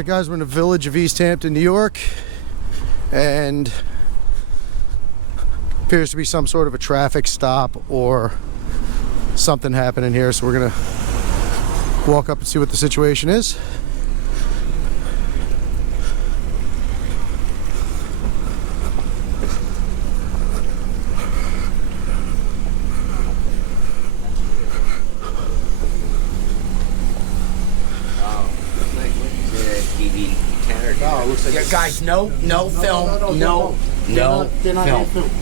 Alright guys, we're in the village of East Hampton, New York, and appears to be some sort of a traffic stop or something happening here, so we're gonna walk up and see what the situation is. No, it looks like guys, no film.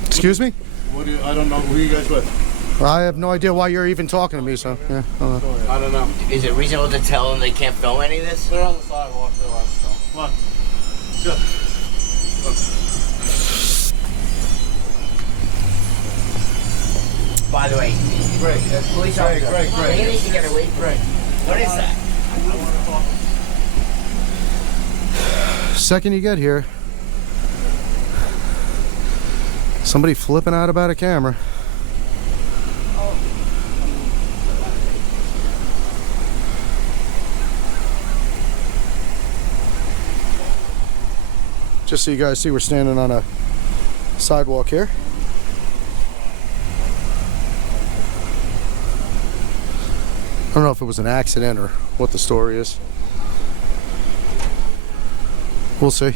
Excuse me? I don't know. Who are you guys with? I have no idea why you're even talking to me, so yeah. I don't know. Is it reasonable to tell them they can't film any of this? They're on the sidewalk. They're allowed to film. Come on. Go. By the way, Greg, police officer. Greg. They need to get away from Greg. What is that? Second you get here, somebody flipping out about a camera. Just so you guys see, we're standing on a sidewalk here. I don't know if it was an accident or what the story is. We'll see.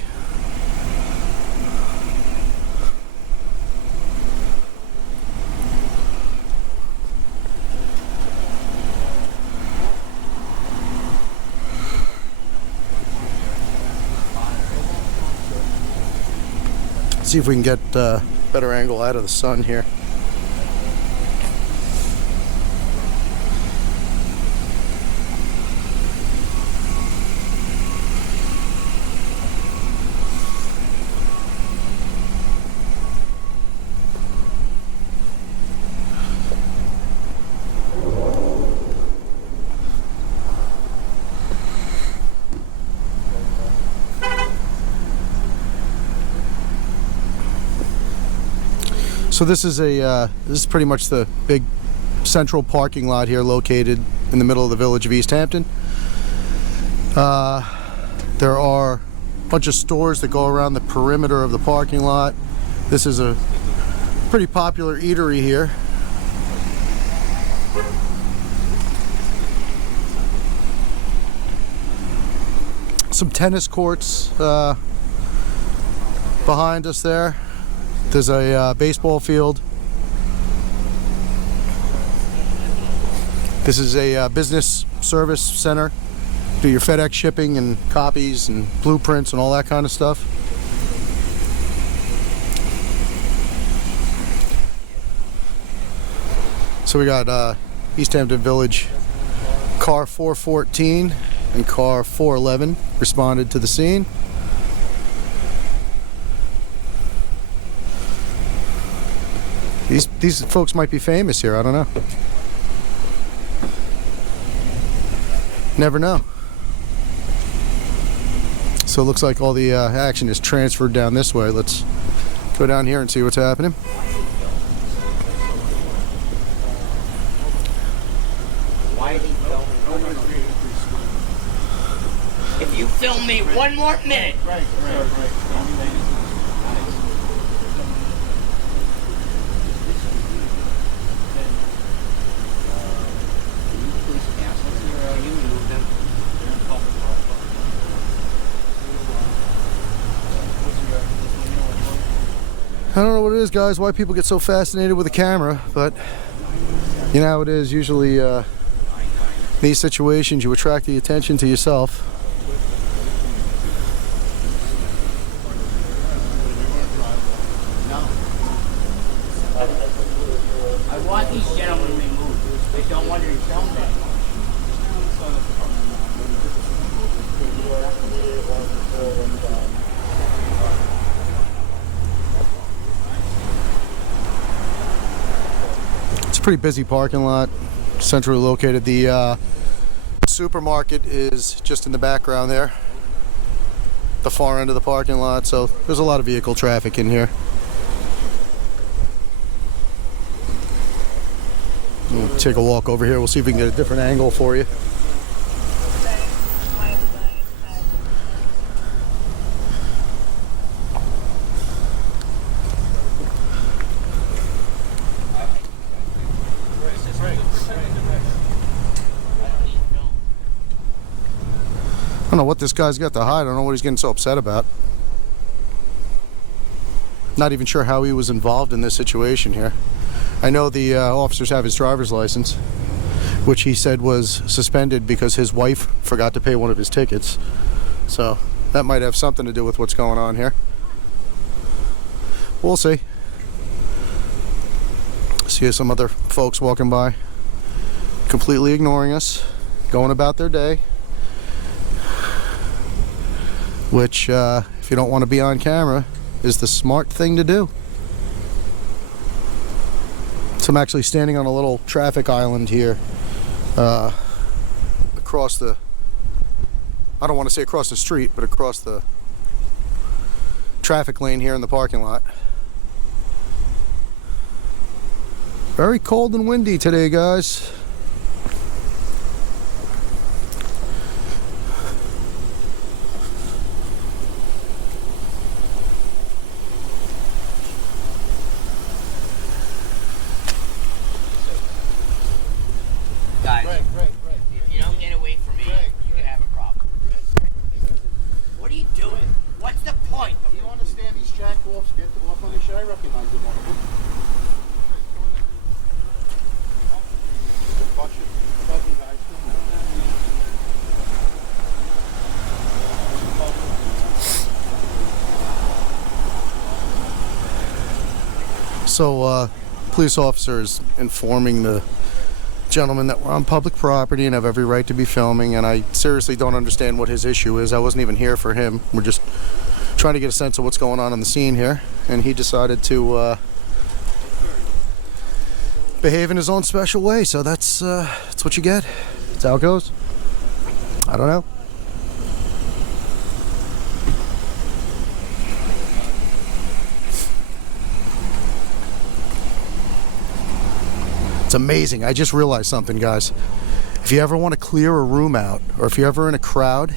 See if we can get a better angle out of the sun here. So this is pretty much the big central parking lot here, located in the middle of the village of East Hampton. There are a bunch of stores that go around the perimeter of the parking lot. This is a pretty popular eatery here. Some tennis courts behind us there. There's a baseball field. This is a business service center. Do your FedEx shipping and copies and blueprints and all that kind of stuff. So we got East Hampton Village car 414 and car 411 responded to the scene. These folks might be famous here, I don't know. Never know. So it looks like all the action is transferred down this way. Let's go down here and see what's happening. Why did he film? If you film me one more minute. Right. I don't know what it is, guys, why people get so fascinated with a camera, but you know how it is. Usually in these situations you attract the attention to yourself. I want these gentlemen removed. They don't want to film that. Pretty busy parking lot, centrally located. The supermarket is just in the background there, the far end of the parking lot, so there's a lot of vehicle traffic in here. We'll take a walk over here. We'll see if we can get a different angle for you. don't know what this guy's got to hide. I don't know what he's getting so upset about. Not even sure how he was involved in this situation here. I know the officers have his driver's license, which he said was suspended because his wife forgot to pay one of his tickets. So that might have something to do with what's going on here. We'll see. See some other folks walking by, completely ignoring us, going about their day. Which, if you don't want to be on camera, is the smart thing to do. So I'm actually standing on a little traffic island here, across the, I don't want to say across the street, but across the traffic lane here in the parking lot. Very cold and windy today, guys. Guys, if you don't get away from me, you can have a problem. What are you doing? What's the point? Do you understand these jack-offs? Get them off on the show. I recognize them, one of them. A bunch of fuzzy guys. So, police officers informing the gentleman that we're on public property and have every right to be filming, and I seriously don't understand what his issue is. I wasn't even here for him. We're just trying to get a sense of what's going on the scene here, and he decided to behave in his own special way. So that's what you get. That's how it goes. I don't know. It's amazing. I just realized something, guys. If you ever want to clear a room out, or if you're ever in a crowd,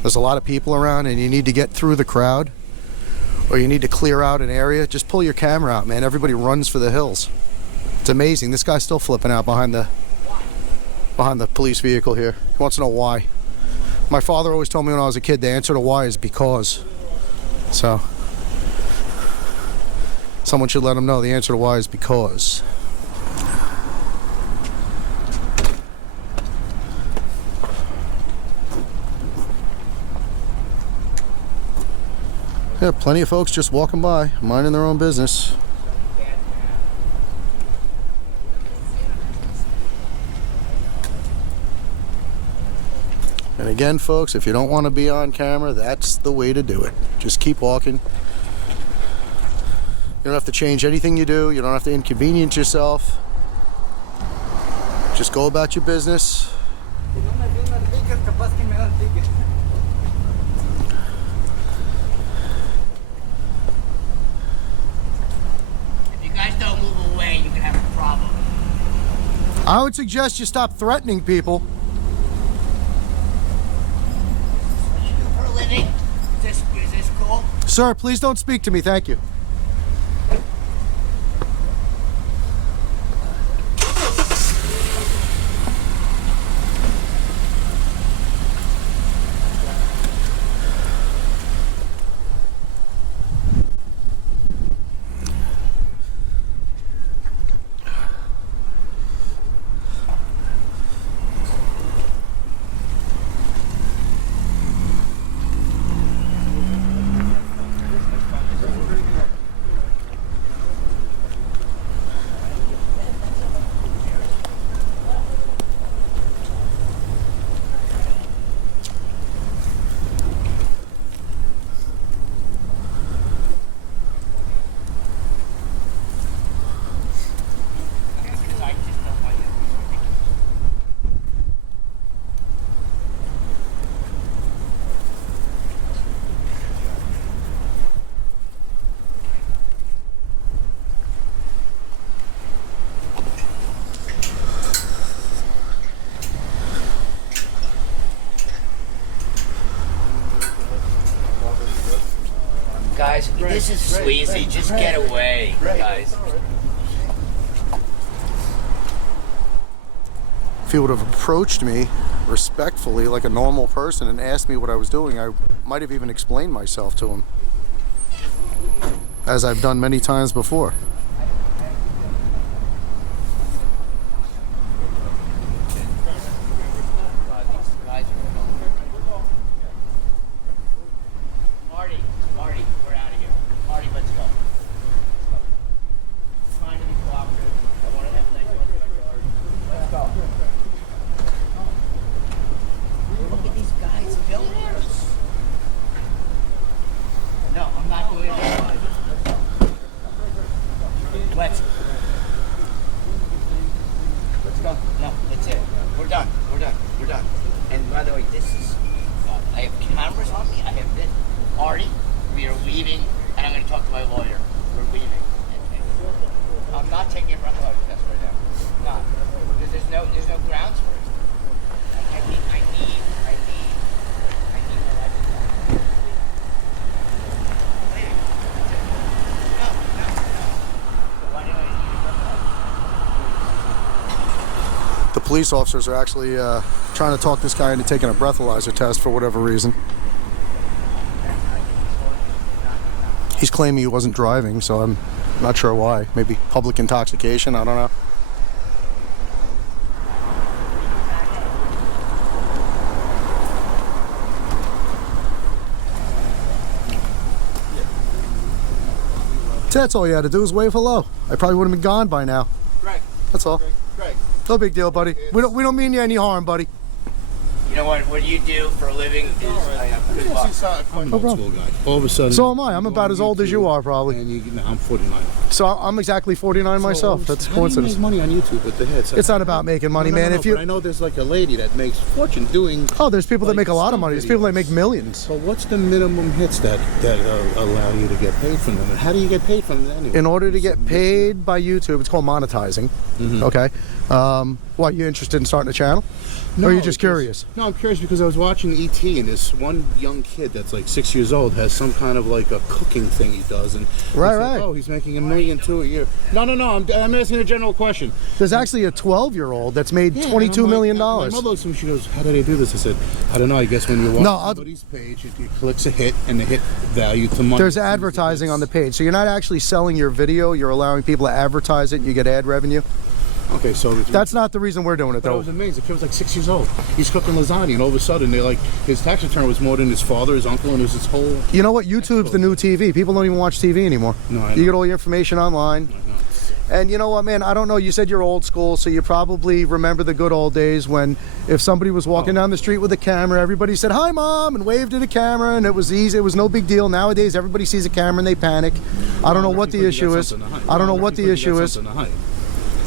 there's a lot of people around and you need to get through the crowd, or you need to clear out an area, just pull your camera out, man. Everybody runs for the hills. It's amazing. This guy's still flipping out behind the police vehicle here. He wants to know why. My father always told me when I was a kid, the answer to why is because. So someone should let him know the answer to why is because. Yeah, plenty of folks just walking by, minding their own business. And again, folks, if you don't want to be on camera, that's the way to do it. Just keep walking. You don't have to change anything you do. You don't have to inconvenience yourself. Just go about your business. I would suggest you stop threatening people. What do you do for a living? Is this cool? Sir, please don't speak to me, thank you. Guys, this is sleazy. Just get away, guys. If he would have approached me respectfully like a normal person and asked me what I was doing, I might have even explained myself to him, as I've done many times before. Marty, we're out of here. Marty, let's go. Trying to be cooperative. I want to have nice ones in my yard. Let's go. Look at these guys filming us. No, I'm not going to. Let's go. No, that's it. We're done. And by the way, this is. I have cameras on me. I have this. Artie, we are leaving, and I'm going to talk to my lawyer. We're leaving. I'm not taking a breathalyzer test right now. Not. Because there's no grounds for it. I need my life. No. So why do I need a breathalyzer? The police officers are actually trying to talk this guy into taking a breathalyzer test for whatever reason. He's claiming he wasn't driving, so I'm not sure why. Maybe public intoxication, I don't know. So that's all you had to do was wave hello. I probably would have been gone by now. Greg. That's all. Greg. No big deal, buddy. We don't mean you any harm, buddy. You know what you do for a living is good luck. I'm an No old problem. school guy. All of a sudden. So am I. I'm about as old as you are, probably. And I'm 49. So I'm exactly 49 myself. That's a coincidence. How do you make money on YouTube with the hits? It's not about making money, man. If you, But I know there's like a lady that makes fortune doing. oh, there's people that like make a lot of some money. There's people that make videos. millions. So what's the minimum hits that allow you to get paid from them? And how do you get paid from them anyway? In order to get paid by YouTube, it's called monetizing. Okay. What, you interested in starting a channel? Or are you just curious? No, I'm curious because I was watching ET and this one young kid that's like 6 years old has some kind of like a cooking thing he does, and Right, he said, right. oh, he's making $1 million a year. No, I'm asking a general question. There's actually a 12-year-old that's made Yeah, $22 million. My mother looks at me, she goes, how do they do this? I said, I don't know, I guess when you watch No, somebody's page, it clicks a hit and the hit value to money. There's advertising on the page. So you're not actually selling your video, you're allowing people to advertise it and you get ad revenue. Okay, so That's not the reason we're doing it, But I though. was amazed. The kid was like 6 years old. He's cooking lasagna, and all of a sudden, they're like, his tax return was more than his father, his uncle, and it was his whole. You know what? YouTube's the new TV. People don't even watch TV anymore. No, I know. You get all your information online. I know. And you know what, man? I don't know. You said you're old school, so you probably remember the good old days when if somebody was walking down the street with a camera, everybody said, "Hi, Mom," and waved at a camera, and it was easy. It was no big deal. Nowadays, everybody sees a camera and they panic. I don't know what the issue is. I don't know what the issue is.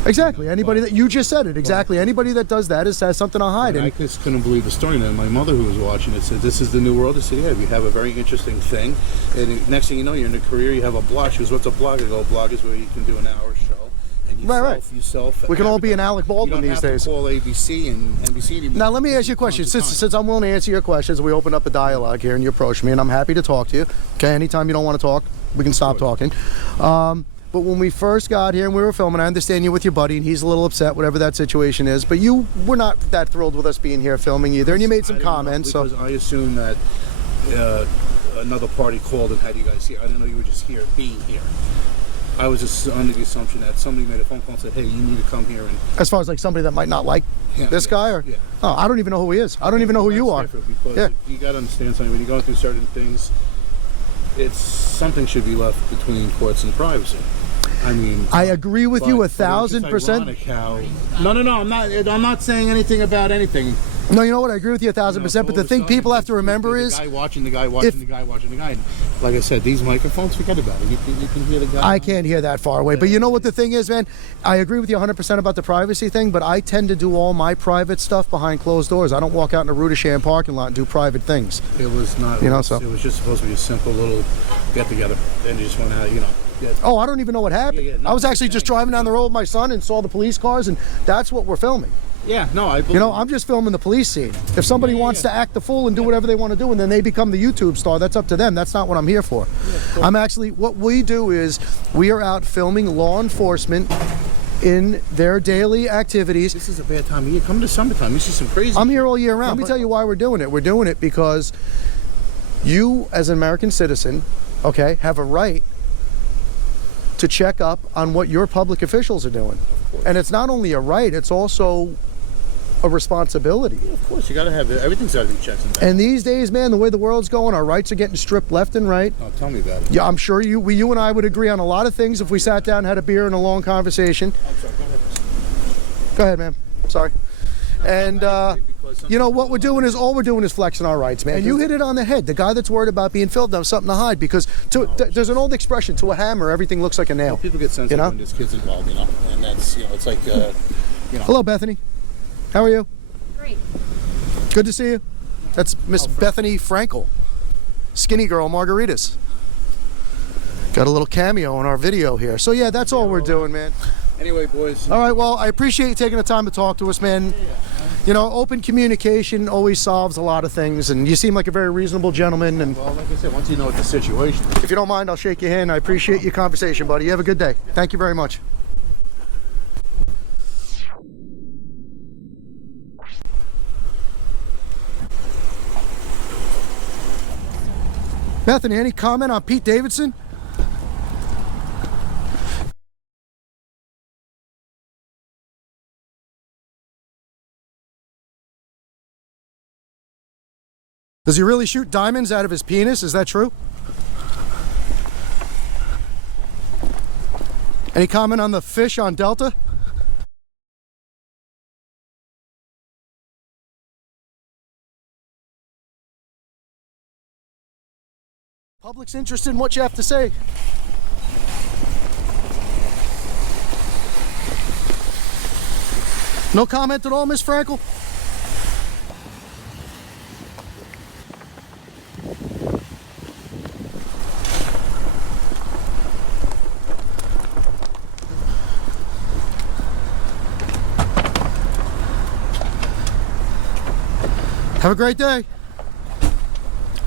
Exactly. Anybody that you just said it. Exactly. Anybody that does that has something to hide. I And just couldn't believe the story. And my mother, who was watching it, said, "This is the new world." I said, "Yeah, we have a very interesting thing." And next thing you know, you're in a career. You have a blog. She goes, "What's a blog?" I go, "A blog is where you can do an hour show." And you Right. You self. we can all be an Alec Baldwin you don't these have days. to call ABC and NBC anymore. Now let me ask you a question. Since I'm willing to answer your questions, we open up a dialogue here, and you approach me, and I'm happy to talk to you. Okay. Anytime you don't want to talk, we can stop talking. But when we first got here and we were filming, I understand you're with your buddy and he's a little upset, whatever that situation is. But you were not that thrilled with us being here filming either, and you made some comments. Because I assumed that another party called and had you guys here. I didn't know you were just here, being here. I was just under the assumption that somebody made a phone call and said, "Hey, you need to come here." And As far as like somebody that might not like this guy, or yeah. oh, I don't even know who he is. I don't even know who you are. Because Yeah. you got to understand something. When you go through certain things, something should be left between courts and privacy. I mean, I agree with you but it's just 1,000%. ironic how- No. I'm not saying anything about anything. No, you know what? I agree with you 1,000%. But the thing people have to remember is, the guy watching the guy watching the guy watching the guy. And like I said, these microphones, forget about it. You can hear the guy. I can't hear that far away. But you know what the thing is, man? I agree with you 100% about the privacy thing, but I tend to do all my private stuff behind closed doors. I don't walk out in a Rue de Cham parking lot and do private things. It was not. You know, it so- it was just supposed to be a simple little get together. Then you just went out. Oh, I don't even know what happened. Yeah, no, I was actually just driving down the road with my son and saw the police cars, and that's what we're filming. Yeah, no, I believe. You know, I'm just filming the police scene. If somebody wants to act the fool and do whatever they want to do, and then they become the YouTube star, that's up to them. That's not what I'm here for. I'm actually, what we do is we are out filming law enforcement in their daily activities. This is a bad time of year. Come to summertime. You see some crazy. I'm here all year round. Let me tell you why we're doing it. We're doing it because you, as an American citizen, okay, have a right to check up on what your public officials are doing. And it's not only a right, it's also a responsibility. Yeah, of course, you gotta have it. Everything's gotta be checks and balances. And these days, man, the way the world's going, our rights are getting stripped left and right. Oh, tell me about it. Yeah, I'm sure you and I would agree on a lot of things if we sat down, had a beer, and a long conversation. I'm sorry. Go ahead. Go ahead, man. Sorry. And you know what we're doing is all we're doing is flexing our rights, man. And you hit it on the head. The guy that's worried about being filmed has something to hide, because there's an old expression: to a hammer, everything looks like a nail. Well, people get sensitive when there's kids involved, you know, and that's, you know, it's like, you know. Hello, Bethenny. How are you? Great. Good to see you. That's Miss Bethenny Frankel, SkinnyGirl Margaritas. Got a little cameo in our video here. So yeah, that's all we're doing, man. Anyway, boys. All right, well, I appreciate you taking the time to talk to us, man. You know, open communication always solves a lot of things, and you seem like a very reasonable gentleman. And Well, like I said, once you know the situation. if you don't mind, I'll shake your hand. I appreciate your conversation, buddy. You have a good day. Thank you very much. Bethenny, any comment on Pete Davidson? Does he really shoot diamonds out of his penis? Is that true? Any comment on the fish on Delta? Public's interested in what you have to say. No comment at all, Miss Frankel? Have a great day.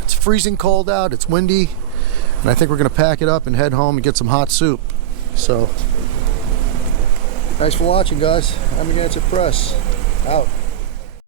It's freezing cold out, it's windy, and I think we're gonna pack it up and head home and get some hot soup. So, thanks for watching, guys. Amagansett Press, out.